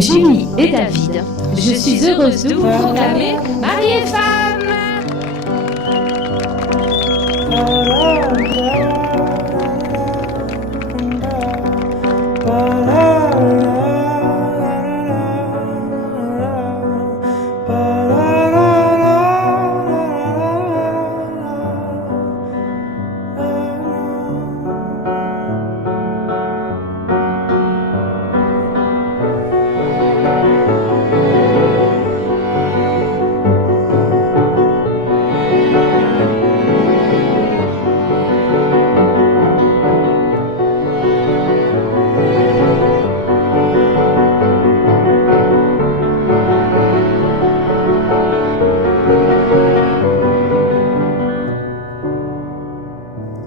Julie et David. Je suis heureuse de vous proclamer mari et femme.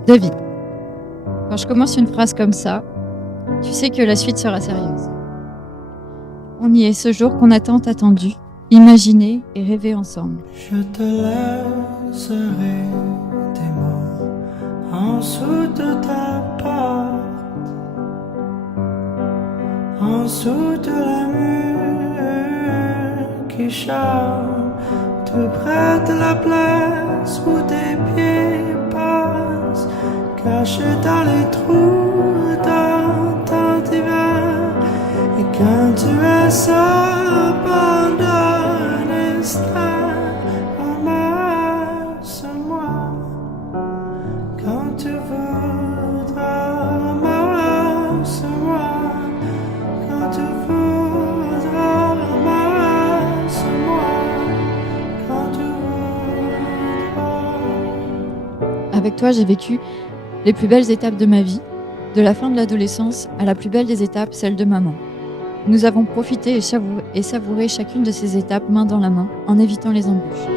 David, quand je commence une phrase comme ça, tu sais que la suite sera sérieuse. On y est ce jour qu'on a tant attendu, imaginé et rêvé ensemble. Je te laisserai des mots en dessous de ta porte, en dessous de la mur qui chante, tout près de la place où tes pieds passent, caché dans les trous dans ton divan. Et quand tu es seul pendant un instant, ramasse-moi. Quand tu voudras, ramasse-moi. Quand tu voudras, ramasse-moi. Quand tu voudras. Avec toi, j'ai vécu les plus belles étapes de ma vie, de la fin de l'adolescence à la plus belle des étapes, celle de maman. Nous avons profité et savouré chacune de ces étapes main dans la main, en évitant les embûches.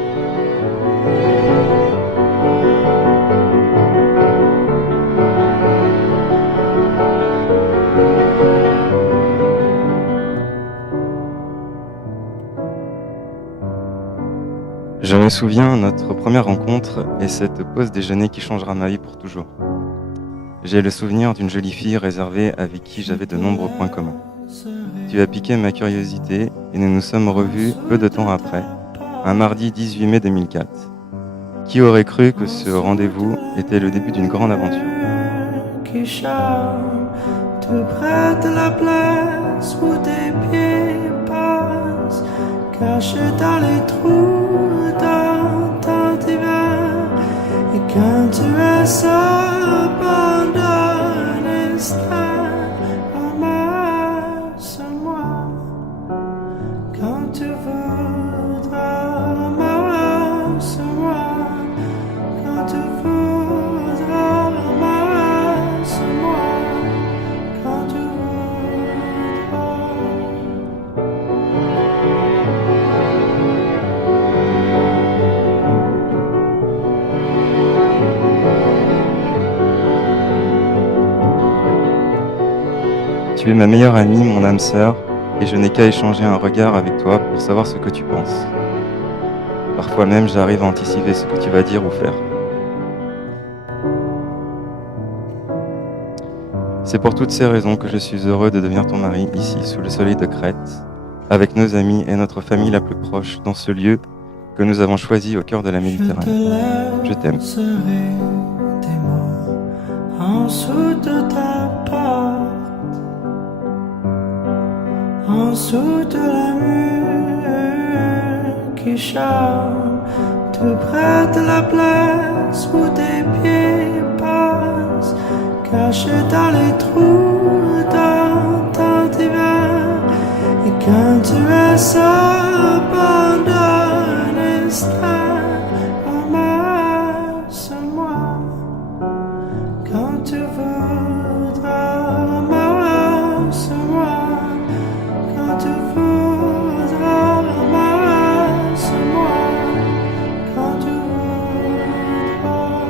Je me souviens, notre première rencontre et cette pause déjeuner qui changera ma vie pour toujours. J'ai le souvenir d'une jolie fille réservée avec qui j'avais de nombreux points communs. Tu as piqué ma curiosité et nous nous sommes revus peu de temps après, un mardi 18 mai 2004. Qui aurait cru que ce rendez-vous était le début d'une grande aventure? Qui chante tout près de la place où tes pieds passent, caché dans les trous dans ton divan. Et quand tu es seul pendant un instant, ramasse-moi. Quand tu voudras, ramasse-moi. Quand tu voudras, ramasse-moi. Quand tu voudras. Tu es ma meilleure amie, mon âme sœur, et je n'ai qu'à échanger un regard avec toi pour savoir ce que tu penses. Parfois même, j'arrive à anticiper ce que tu vas dire ou faire. C'est pour toutes ces raisons que je suis heureux de devenir ton mari ici, sous le soleil de Crète, avec nos amis et notre famille la plus proche, dans ce lieu que nous avons choisi au cœur de la Méditerranée. Je t'aime. Je te laisserai des mots en dessous de ta porte, en dessous de la mur qui chante, tout près de la place où tes pieds passent, caché dans les trous dans ton divan. Et quand tu es seul pendant un instant, ramasse-moi. Quand tu voudras, ramasse-moi. Quand tu voudras, ramasse-moi. Quand tu voudras.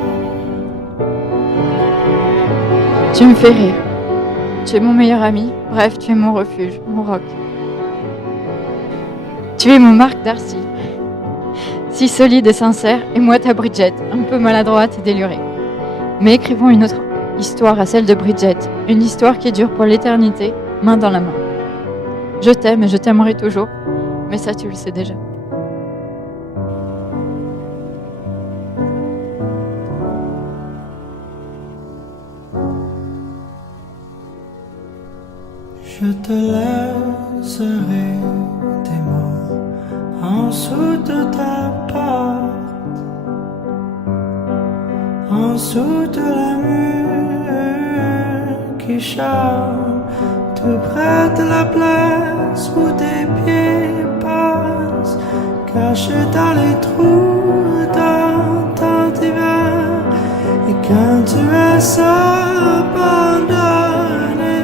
Tu me fais rire. Tu es mon meilleur ami. Bref, tu es mon refuge, mon roc. Tu es mon Marc Darcy. Si solide et sincère, et moi ta Bridget, un peu maladroite et délurée. Mais écrivons une autre histoire à celle de Bridget, une histoire qui dure pour l'éternité, main dans la main. Je t'aime et je t'aimerai toujours, mais ça tu le sais déjà. Je te laisserai des mots en dessous de ta porte, en dessous de la mur qui chante, tout près de la place où tes pieds passent, caché dans les trous dans ton hiver. Et quand tu es seul, abandonné,